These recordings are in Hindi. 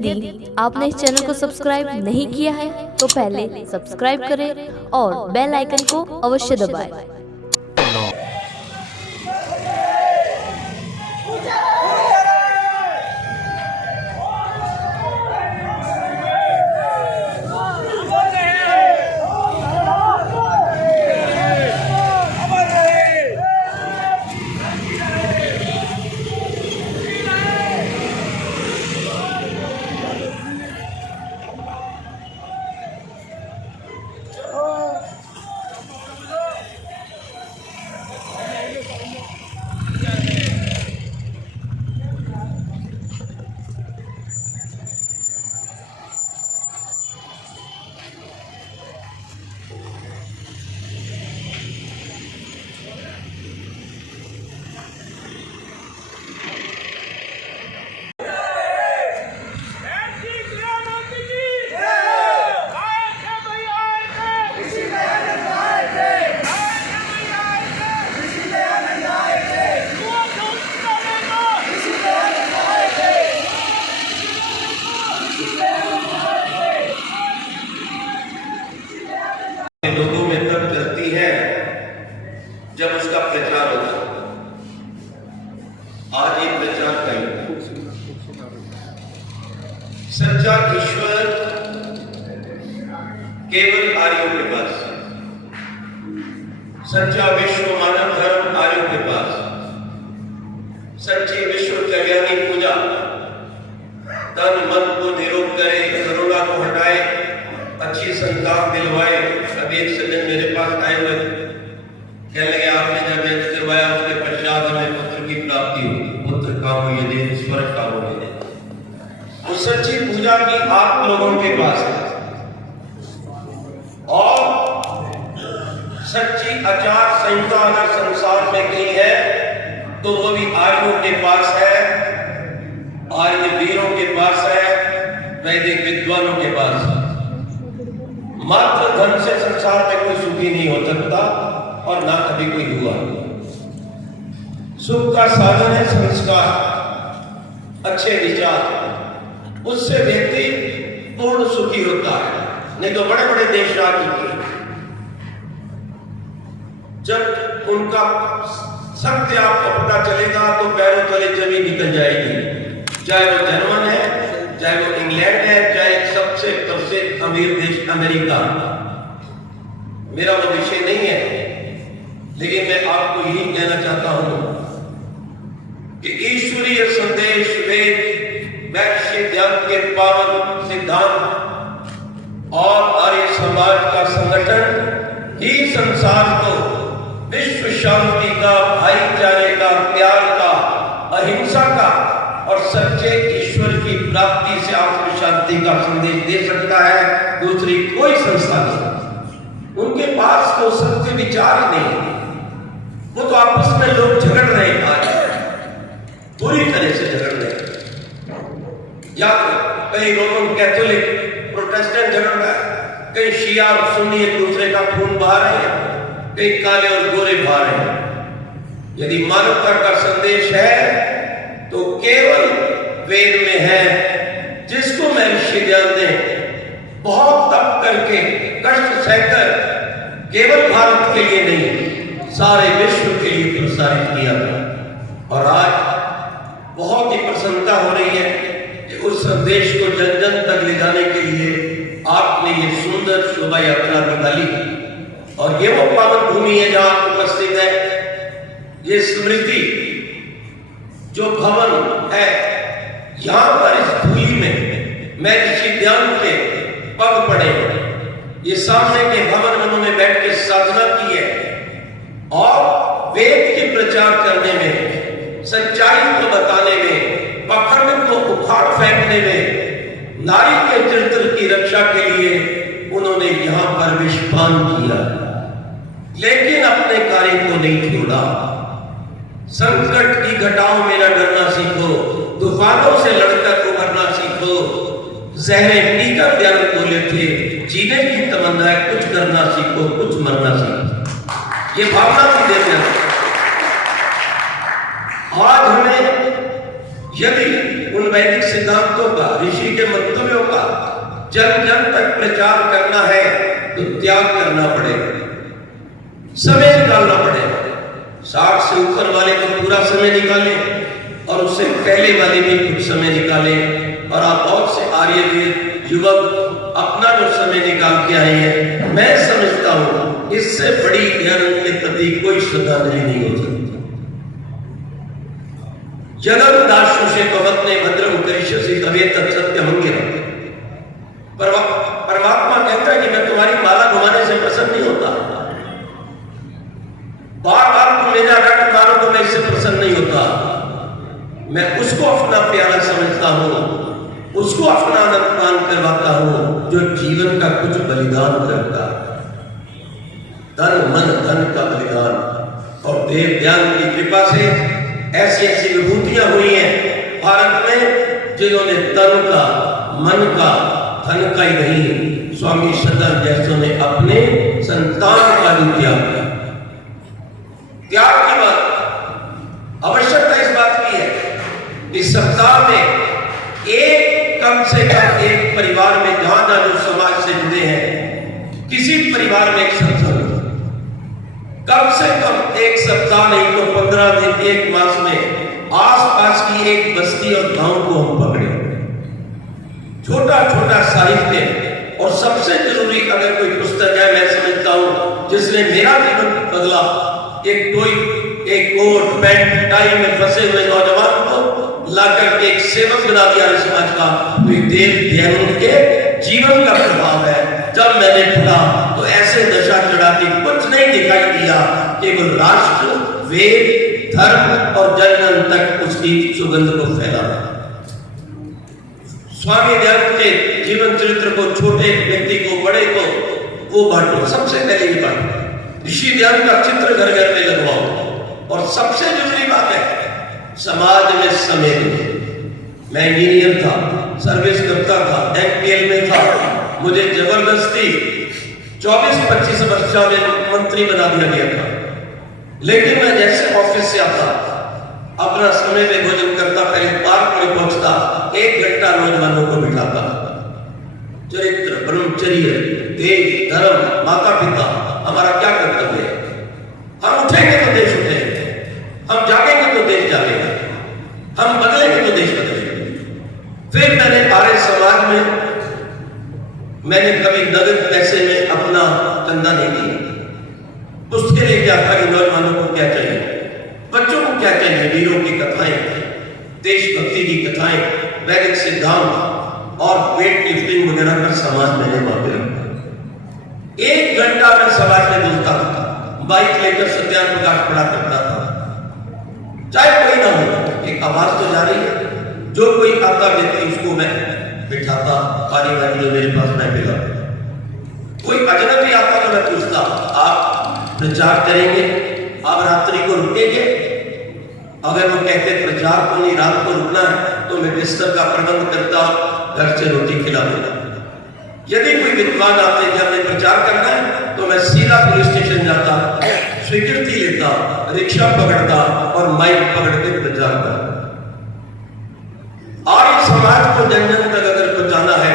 यदि आपने इस चैनल को सब्सक्राइब नहीं किया है तो पहले सब्सक्राइब करें और बेल आइकन को अवश्य दबाएं। लोगों में तब चलती है जब उसका प्रचार होता है। आज ये प्रचार करें। सच्चा ईश्वर केवल आर्यों के पास, सच्चा विश्व मानव धर्म आर्यों के पास, सच्ची विश्व कल्याणी पूजा तन मन को निरोग करे, करुणा को हटाए, अच्छी संतान दिलवाए। अभी एक सज्जन मेरे पास आए हुए कहने लगे आपने जब यज्ञ करवाया उसके पश्चात हमें पुत्र की प्राप्ति हुई, पुत्र काम यदि स्वर्ग काम यदि। उस सच्ची पूजा की आप लोगों के पास है और सच्ची आचार संहिता अगर संसार में कहीं है तो वो भी आर्यों के पास है, आर्य वीरों के पास है, वैदिक विद्वानों के पास है। मात्र धन से संसार में कोई सुखी नहीं हो सकता और ना कभी कोई हुआ। सुख का साधन है संस्कार, अच्छे विचार, उससे व्यक्ति पूर्ण सुखी होता है। नहीं तो बड़े बड़े देश राज की जब उनका सत्य आपको पता चलेगा तो पैरों तले जमीन निकल जाएगी। चाहे वो जर्मन है, चाहे वो इंग्लैंड है, चाहे सबसे प्रसिद्ध अमीर देश अमेरिका। मेरा वो विषय नहीं है, लेकिन मैं आपको यही कहना चाहता हूं कि ईश्वरीय संदेश वेद सिद्धांत के पावन सिद्धांत और आर्य समाज का संगठन ही संसार को विश्व शांति का, भाईचारे का, प्यार का, अहिंसा का और सच्चे ईश्वर की प्राप्ति से आत्म शांति का संदेश दे सकता है। दूसरी कोई संस्था नहीं। उनके पास तो सत्य विचार नहीं, वो तो आपस में लोग झगड़ रहे हैं, आज पूरी तरह से झगड़ रहे हैं। या कहीं रोमन कैथोलिक प्रोटेस्टेंट झगड़ रहा है, कहीं शिया और सुन्नी एक दूसरे का खून बहा रहे हैं, कहीं काले और गोरे बहा रहे हैं। यदि मानवता का संदेश है तो केवल वेद में है, जिसको महर्षि दयाल ने बहुत तप करके कष्ट सहकर केवल भारत के लिए नहीं सारे विश्व के लिए प्रसारित किया था। और आज बहुत ही प्रसन्नता हो रही है कि उस संदेश को जन जन तक ले जाने के लिए आपने ये सुंदर शोभा यात्रा निकाली और ये वो पावन भूमि है जहां आप उपस्थित है। ये स्मृति जो भवन है, यहां पर इस धूलि में मैं ऋषि ध्यान के पग पड़े, ये सामने के भवन उन्होंने बैठ के साधना की है और वेद के प्रचार करने में, सच्चाई को बताने में, पाखंड को उखाड़ फेंकने में, नारी के चरित्र की रक्षा के लिए उन्होंने यहां पर विषपान किया, लेकिन अपने कार्य को नहीं छोड़ा। संकट की घटाओं में न डरना सीखो, तूफानों से लड़कर उभरना सीखो। जहरे पीकर ध्यान बोले थे, जीने की तमन्ना है, कुछ करना सीखो, कुछ मरना सीखो। ये भावना थी देवता। आज हमें यदि उन वैदिक सिद्धांतों का, ऋषि के मंतव्यों का जन जन तक प्रचार करना है तो त्याग करना पड़ेगा, समय निकालना पड़ेगा। 60 से ऊपर वाले तो पूरा समय निकालें और उससे पहले वाले भी कुछ समय निकालें। और आप बहुत से आर्यवीर युवक अपना जो समय निकाल के आए हैं, मैं समझता हूं इससे बड़ी ज्ञान के प्रति कोई श्रद्धांजलि नहीं हो सकती। जगत दाशुषे कवत्ने भद्रम करिष्यसि तवे तत्सत्यम गिरम्। परमात्मा कहता है कि मैं तुम्हारी माला घुमाने से प्रसन्न नहीं होता, बार बार तुम मेरा रट मारो तो मैं इससे प्रसन्न नहीं होता। मैं उसको अपना प्यारा समझता हूं, उसको अपना आनंद करवाता हूं जो जीवन का कुछ बलिदान करता है, तन मन धन का बलिदान। और देव ज्ञान की कृपा से ऐसी ऐसी विभूतियां हुई हैं भारत में जिन्होंने तन का, मन का, धन का ही नहीं, स्वामी सदन जैसों ने अपने संतान का भी त्याग किया। त्याग की बात, आवश्यकता इस बात की है कि सप्ताह में एक, कम से कम एक परिवार में, जहां जहां जो समाज से जुड़े हैं, किसी परिवार में एक सत्संग, कम से कम एक सप्ताह नहीं तो 15 दिन, एक मास में आसपास की एक बस्ती और गांव को हम पकड़े। छोटा छोटा साहित्य, और सबसे जरूरी अगर कोई पुस्तक है, मैं समझता हूं जिसने मेरा जीवन बदला, एक कोई एक कोट पैंट टाई में फंसे हुए नौजवान को लाकर एक सेवक बना दिया समाज का, तो देव दयानंद के जीवन का प्रभाव है। जब मैंने पढ़ा तो ऐसे दशा चढ़ा के कुछ नहीं दिखाई दिया, केवल राष्ट्र, वेद, धर्म और जन जन तक उसकी सुगंध को फैला। स्वामी दयानंद के जीवन चरित्र को छोटे व्यक्ति को, बड़े को, वो बांटो, सबसे पहले ये बांटो। ऋषि दयानंद का चित्र घर घर में लगवाओ। और सबसे जरूरी बात है, समाज में समय दो। मैं इंजीनियर था, सर्विस करता था, एमपीएल में था, मुझे जबरदस्ती 24-25 वर्ष में मंत्री बना दिया गया था। लेकिन मैं जैसे ऑफिस से आता, अपना समय में भोजन करता, पहले पार्क में पहुंचता, 1 घंटा नौजवानों को बिठाता। चरित्र, ब्रह्मचर्य, देश, धर्म, माता पिता, हमारा क्या कर्तव्य है। हम उठेंगे तो देश उठेगा, हम जागेंगे तो देश जागेगा, हम बदलेंगे तो देश बदलेगा। फिर मैंने आर्य समाज में, मैंने कभी नगद पैसे में अपना चंदा नहीं दिया। उसके लिए क्या था कि नौजवानों को क्या चाहिए, बच्चों को क्या चाहिए, वीरों की कथाएं, देशभक्ति की कथाएं, वैदिक सिद्धांत और वेट लिफ्टिंग वगैरह का समाज मैंने वहां पे रखा। 1 घंटा मैं समाज में बोलता था, बाइक लेकर सत्यान प्रकाश पढ़ा करता था, चाहे कोई ना हो, एक आवाज तो जा रही है। जो कोई आता व्यक्ति उसको मैं बिठाता, पानी वानी जो मेरे पास मैं पिलाता। कोई अजनबी आता तो मैं पूछता, आप प्रचार करेंगे, आप रात्रि को रुकेंगे? अगर वो कहते प्रचार को नहीं, रात को रुकना है, तो मैं बिस्तर का प्रबंध करता, घर से रोटी खिला देता। यदि कोई विद्वान आते कि हमें प्रचार करना है, तो मैं सीधा पुलिस स्टेशन जाता, स्वीकृति लेता, रिक्शा पकड़ता और माइक पकड़ के प्रचार करता। आर्य समाज को जन जन तक अगर पहुंचाना है,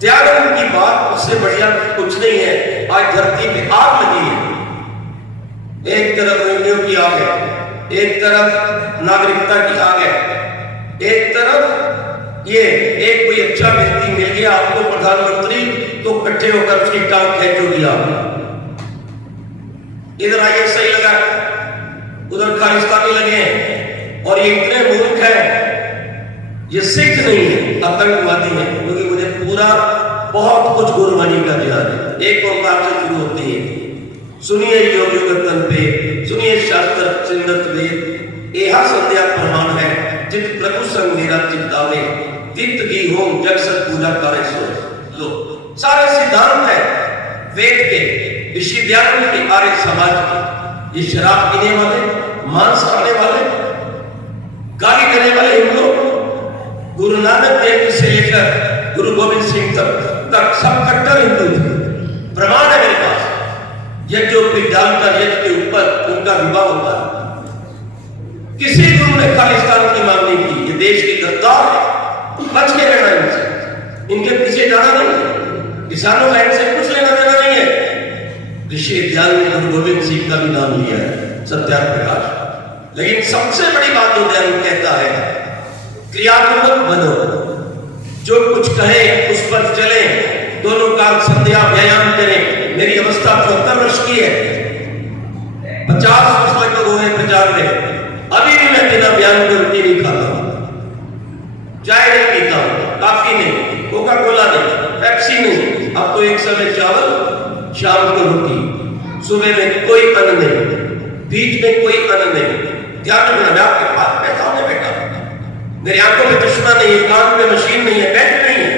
त्यागन की बात उससे बढ़िया कुछ नहीं है। आज धरती पे आग लगी है, एक तरफ रोगियों की आग है, एक तरफ नागरिकता की आग है, एक तरफ ये एक कोई अच्छा व्यक्ति मिल गया आपको प्रधानमंत्री, तो इकट्ठे होकर उसकी टांग खींचोगी आप। इधर आइए सही लगा, उधर खालिस्तानी लगे, और ये इतने मूर्ख है, ये सिख नहीं है, आतंकवादी है, क्योंकि मुझे पूरा बहुत कुछ गुरबानी का ध्यान है। एक ओंकार से शुरू होती है, सुनिए योग योग तन पे, सुनिए शास्त्र चिन्नत वेद, एहा संध्या प्रमाण है, जित प्रभु संग मेरा चिंतावे, तित की होम जग सत पूजा करे सो। लो, सारे सिद्धांत है वेद के, ऋषि दयानंद के, आर्य समाज के। ये शराब पीने वाले, मांस खाने वाले, गाली देने वाले हिंदू, गुरु नानक देव से लेकर गुरु गोविंद सिंह तक सब कट्टर हिंदू थे। प्रमाण है मेरे पास, यज्ञोपवीत डालकर यज्ञ के ऊपर उनका विवाह होता है। किसी गुरु ने खालिस्तान की मांग नहीं की, ये देश के गद्दार है, बच के रहना इनसे, इनके पीछे जाना नहीं है, किसानों का इनसे कुछ लेना देना नहीं है। ऋषि दयाल ने गुरु गोविंद सिंह का भी नाम लिया है, सत्याग्रह प्रकाश। लेकिन सबसे बड़ी बात जो दयाल कहता है, क्रियात्मक बनो, जो कुछ कहे उस पर चले, दोनों काल संध्या व्यायाम करें। मेरी अवस्था 74 वर्ष की है, 50 वर्ष लगभग हो गए प्रचार में, अभी भी मैं बिना व्यायाम के रोटी नहीं खाता हूं, चाय नहीं पीता हूं, कॉफी नहीं, कोका कोला नहीं, पेप्सी नहीं। अब तो एक समय चावल, शाम को रोटी, सुबह में कोई अन्न नहीं, बीच में कोई अन्न नहीं। ध्यान रखना, मैं आपके पास बैठा हूं बेटा, मेरी आंखों में चश्मा नहीं है, कान में मशीन नहीं है, बेड नहीं है,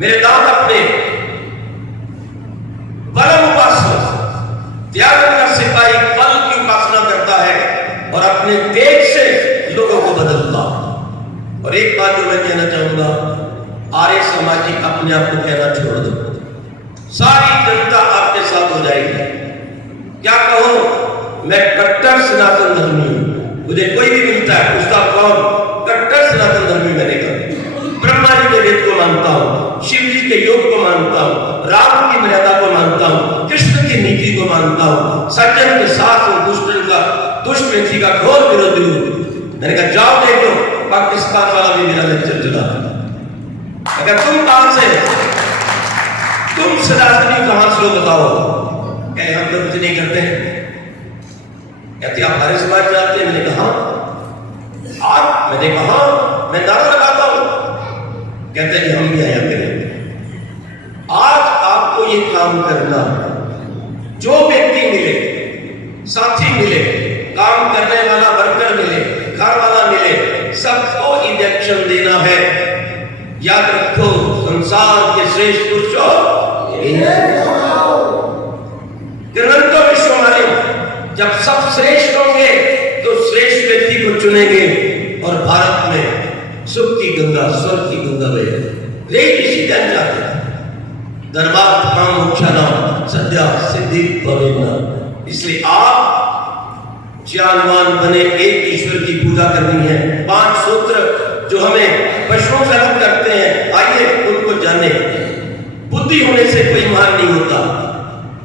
मेरे दांत अपने। परम उपासक त्याग का सिपाही फल की उपासना करता है और अपने तेज से लोगों को बदलता। और एक बात जो मैं कहना चाहूंगा, आर्य समाजी अपने आप को कहना छोड़ दो, सारी जनता आपके साथ हो जाएगी। क्या कहो, मैं कट्टर सनातन धर्मी हूं, मुझे कोई भी मिलता है उसका कौन, कट्टर सनातन धर्मी मैंने कहा। ब्रह्मा जी के वेद को मानता हूं, शिव जी के योग को मानता हूं, राम की मर्यादा को मानता हूं, कृष्ण की नीति को मानता हूं, सज्जन के साथ हूं, दुष्ट व्यक्ति का घोर विरोधी हूं। मैंने कहा जाओ देखो, पाकिस्तान वाला भी मेरा लेक्चर चला। अगर तुम कहां से, तुम सनातनी कहां से हो बताओ? कहे हम तो कुछ नहीं करते। कहते आप हमारे समाज जाते हैं? मैंने कहा आप, मैंने कहा मैं नारा लगाता हूं। कहते हैं हम भी आया करेंगे। आज आपको ये काम करना, जो व्यक्ति मिले, साथी मिले, काम करने वाला वर्कर मिले, घर वाला मिले, सबको इंजेक्शन देना है। याद रखो, संसार के श्रेष्ठ पुरुषों विश्व मालिक, जब सब श्रेष्ठ होंगे तो श्रेष्ठ व्यक्ति को चुनेंगे और भारत में सुख की गंगा, स्वर्ग की गंगा बहेगी। रे किसी जन जाते दरबार तमाम मुख्यालय सद्या सिद्धि पवेना। इसलिए आप ज्ञानवान बने, एक ईश्वर की पूजा करनी है। 5 सूत्र जो हमें पशुओं से अलग करते हैं, आइए उनको जाने। बुद्धि होने से कोई महान नहीं होता,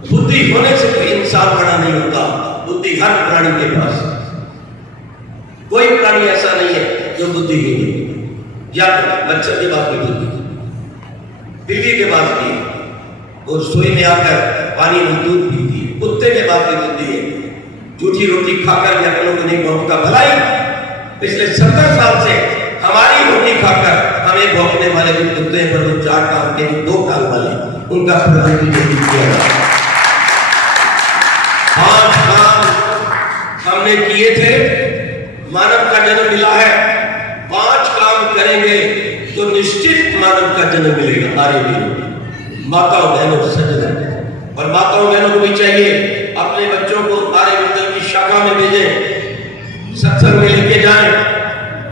बुद्धि होने से कोई इंसान बड़ा नहीं होता। बुद्धि हर प्राणी के पास, कोई प्राणी ऐसा नहीं है जो बुद्धिहीन है। या मच्छर के पास भी बुद्धि, बिल्ली के पास भी, और सोई में आकर पानी में दूध पीती है, कुत्ते के पास भी बुद्धि है। झूठी रोटी खाकर भी अपनों को नहीं भोंकता। भलाई पिछले 70 साल से हमारी रोटी खाकर हमें भोंकने वाले जो कुत्ते हैं, पर वो 4 टांग के 2 टांग वाले, उनका प्रबंधन किया। 5 काम हमने किए थे, मानव का जन्म मिला है। 5 काम करेंगे तो निश्चित मानव का जन्म मिलेगा। आर्य भी माताओं बहनों सज्जन, और माताओं बहनों को भी चाहिए अपने बच्चों को आर्य मंडल की शाखा में भेजें, सत्संग में लेके जाएं,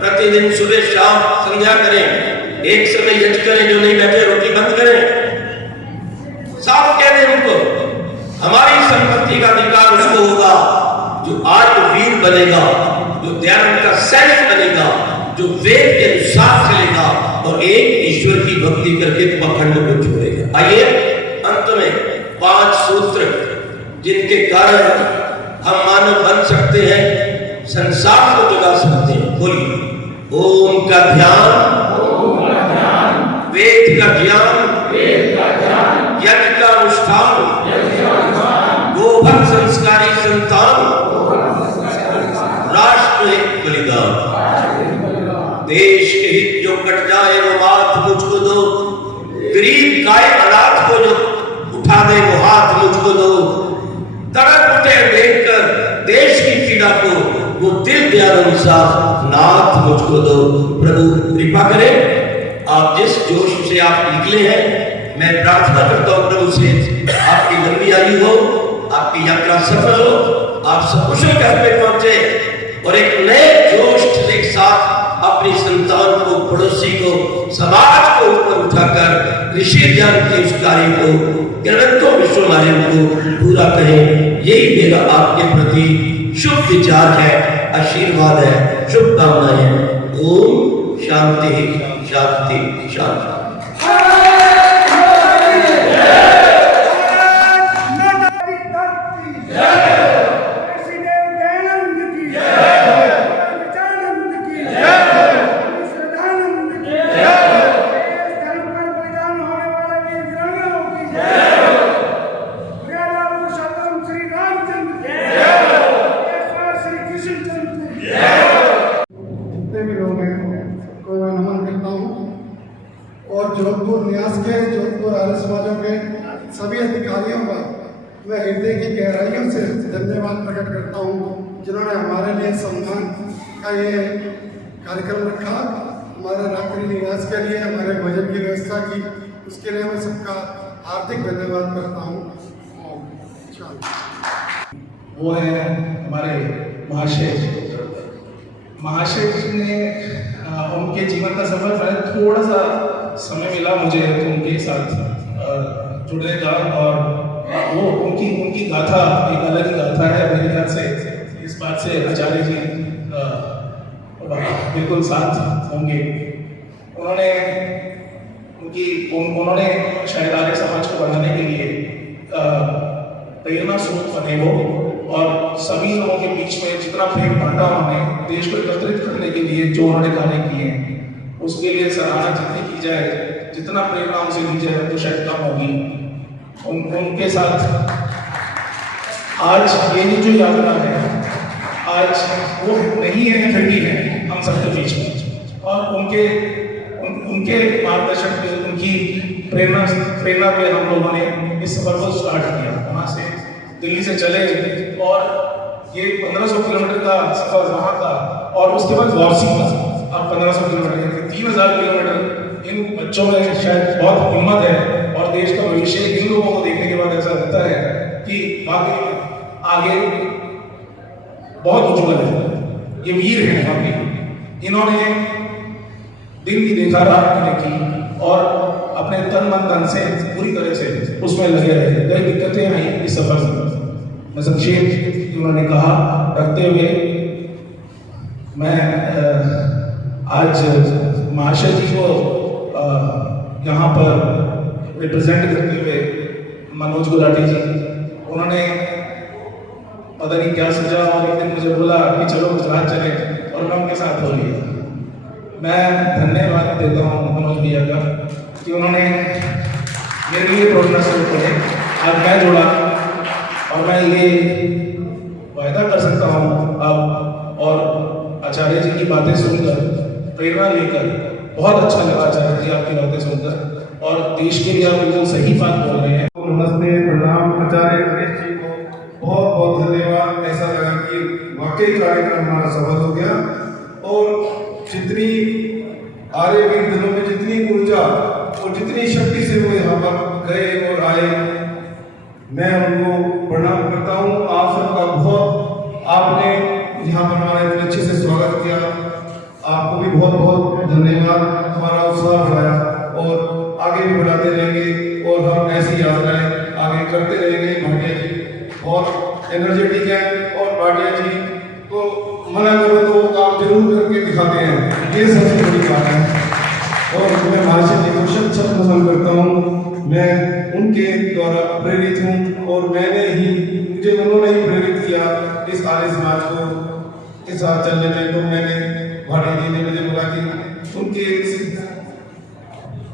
प्रतिदिन सुबह शाम संध्या करें, एक समय यज्ञ करें, जो नहीं बैठे रोटी बंद करें। साफ कह दें उनको, हमारी संपत्ति का अधिकार उसको होगा जो आर्य वीर बनेगा, जो ध्यान का सैनिक बनेगा, जो वेद के अनुसार चलेगा और एक ईश्वर की भक्ति करके पखंड को छोड़ेगा। आइए अंत में 5 सूत्र जिनके कारण हम मानव बन सकते हैं, संसार को जगा सकते हैं। बोलिए, ओम का ध्यान, वेद का ज्ञान, यज्ञ का अनुष्ठान, गोभक्त संस्कारी संतान, राष्ट्र हित बलिदान, देश के हित जो कट जाए वो बात मुझको दो, गरीब गाय अनाथ को जो उठा दे वो हाथ मुझको दो, तड़प उठे देखकर देश की पीड़ा को वो दिल दे अनुसार नाथ मुझको दो। प्रभु कृपा करें, आप जिस जोश से आप निकले हैं, मैं प्रार्थना करता हूं प्रभु से आपकी लंबी आयु हो, आपकी यात्रा सफल हो, आप सकुशल घर पे पहुंचे और एक नए जोश के साथ अपनी संतान को, पड़ोसी को, समाज को ऊपर उठाकर ऋषि ज्ञान के उस कार्य को, किरणों विश्व मालिक को पूरा करें। यही मेरा आपके प्रति शुभ विचार है, आशीर्वाद है, शुभकामनाएं हैं। ओम शांति शांति शांति। और जोधपुर न्यास के, जोधपुर आर्य समाजों के सभी अधिकारियों का मैं हृदय की गहराइयों से धन्यवाद प्रकट करता हूँ, जिन्होंने हमारे लिए सम्मान का ये कार्यक्रम रखा, हमारे रात्रि निवास के लिए, हमारे भोजन की व्यवस्था की, उसके लिए मैं सबका हार्दिक धन्यवाद करता हूँ। वो है हमारे महाशय जी ने उनके जीवन का सफर पहले थोड़ा सा समय मिला मुझे उनके साथ जुड़ने का, और वो उनकी गाथा एक अलग ही गाथा है मेरे ख्याल से। इस बात से आचार्य जी बिल्कुल साथ होंगे। उन्होंने शायद आर्य समाज को बढ़ाने के लिए प्रेरणा स्रोत बने वो, और सभी लोगों के बीच में जितना प्रेम बांटा उन्होंने, देश को एकत्रित करने के लिए जो उन्होंने कार्य किए हैं, उसके लिए सराहना जितनी की जाए, जितना प्रेरणा उनसे ली जाए तो शायद कम होगी। उनके साथ आज ये जो यात्रा है, आज वो नहीं है, ठंडी है हम सबके बीच में, और उनके मार्गदर्शन पे, उनकी प्रेरणा पे हम लोगों ने इस सफर को स्टार्ट किया। वहाँ से दिल्ली से चले और ये 1500 किलोमीटर का सफर वहाँ का, और उसके बाद वापसी का अब 1500 किलोमीटर, 3000 किलोमीटर। इन बच्चों में शायद बहुत हिम्मत है, और देश का भविष्य इन लोगों को देखने के बाद ऐसा लगता है कि वाकई आगे बहुत उज्जवल है। ये वीर हैं वाकई, इन्होंने दिन भी देखा, रात भी देखी, और अपने तन मन धन से पूरी तरह से उसमें लगे रहे। कई दिक्कतें आई इस सफर से, मैं संक्षेप उन्होंने कहा रखते हुए मैं आज महाशय जी को यहाँ पर रिप्रेजेंट करते हुए मनोज गुलाटी जी, उन्होंने पता नहीं क्या सोचा, और एक दिन मुझे बोला कि चलो गुजरात चले, और मैं उनके साथ हो लिया। मैं धन्यवाद देता हूँ मनोज भैया का कि उन्होंने मेरे लिए प्रोग्राम शुरू करे, आज मैं जुड़ा, और मैं ये वायदा कर सकता हूँ अब, और आचार्य जी की बातें सुनकर प्रेरणा लेकर बहुत अच्छा लगा आचार्य जी आपकी बातें सुनकर, और देश के लिए आप बिल्कुल सही बात बोल रहे हैं। नमस्ते, प्रणाम आचार्य गणेश जी को बहुत बहुत धन्यवाद। ऐसा लगा कि वाकई कार्यक्रम हमारा सफल हो गया, और जितनी आर्यवीर दिनों में जितनी ऊर्जा और जितनी शक्ति से वो यहाँ पर गए और आए, मैं उनको प्रणाम करता हूँ। आप सबका बहुत, आपने यहाँ पर हमारा इतने अच्छे से स्वागत किया, आपको भी बहुत बहुत धन्यवाद। हमारा उत्साह बढ़ाया, और आगे भी बढ़ाते रहेंगे, और हम ऐसी यात्राएं आगे करते रहेंगे। भाटिया जी बहुत एनर्जेटिक है, और भाटिया जी को मना करो तो वो काम जरूर करके दिखाते हैं, ये सबसे बड़ी बात है। और मैं महाशय जी को शत पसंद करता हूँ, मैं उनके द्वारा प्रेरित हूँ, और मुझे उन्होंने ही प्रेरित किया इस आर्य समाज को के साथ चलने में। तो मैंने भाटिया जी ने मुझे बोला कि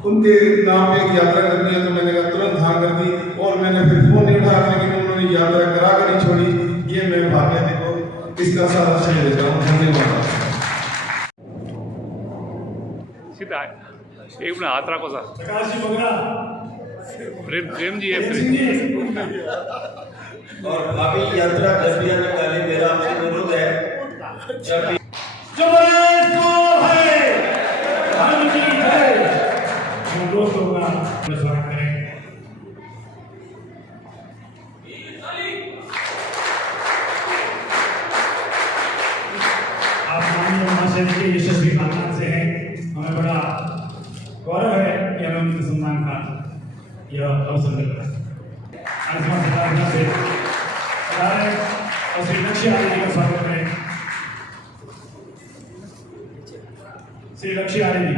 उनके नाम पे एक यात्रा करनी है, तो मैंने कहा तुरंत हाँ कर दी, और मैंने फिर फोन नहीं उठाया, लेकिन उन्होंने यात्रा करा कर ही छोड़ी। ये मैं भाटिया जी को इसका सारा श्रेय देता हूँ। धन्यवाद। एक मिनट हाथ रखो सर, प्रेम जी है और अभी यात्रा जब भी निकाले, मेरा आपसे अनुरोध है, जब भी आप माननीय महाशय के यशस्वी खानदान से हैं, हमें बड़ा गौरव है कि हमें उनके सम्मान का यह अवसर मिल रहा है। से और श्री लक्ष्य आदि का स्वागत है। श्री लक्ष्मी आर्य जी,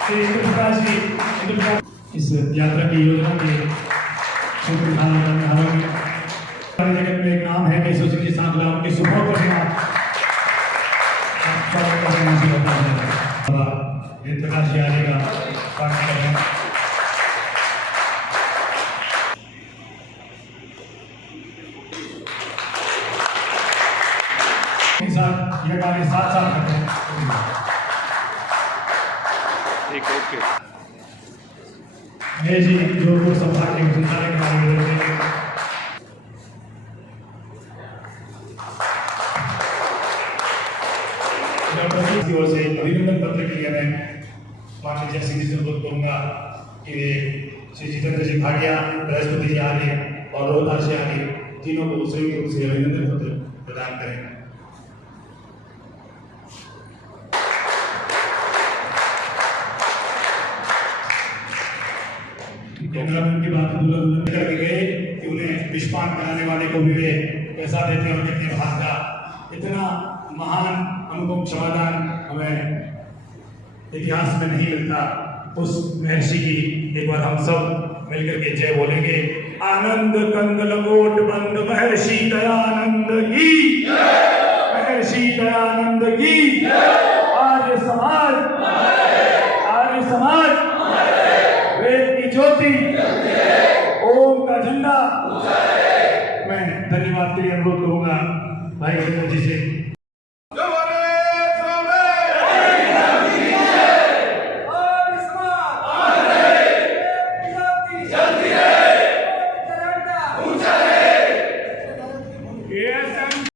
श्री इंद्र प्रकाश जी, इंद्र प्रकाश इस यात्रा की योजना के शुभ उद्घाटन जगत में एक नाम है कि सुश्री सांगला उनकी सुबह प्रतिमा इंद्र प्रकाश जी आर्य का स्वागत करते हैं। साथ ये कार्य साथ साथ करते हैं। मैं जी जोधपुर संभाग के संचालक के बारे में बताते हैं। की ओर से अभिनंदन पत्र के लिए मैं माननीय जय सिंह जी को कहूँगा कि श्री जितेंद्र जी भाटिया, बृहस्पति जी आर्य और रोहतास जी आर्य तीनों को संयुक्त रूप से अभिनंदन पत्र प्रदान करें। दुल्हन की बात दुल्हन करके गए कि उन्हें विषपान कराने वाले को भी वे पैसा देते और कहते हैं भाग जा। इतना महान अनुपम समाधान हमें इतिहास में नहीं मिलता। उस महर्षि की एक बार हम सब मिलकर के जय बोलेंगे। आनंद कंद लंगोट बंद महर्षि दयानंद की, महर्षि दयानंद की। आर्य समाज, आर्य समाज, वेद की ज्योति, ओम का झंडा। मैं धन्यवाद के लिए अनुरोध करूंगा भाई जी से।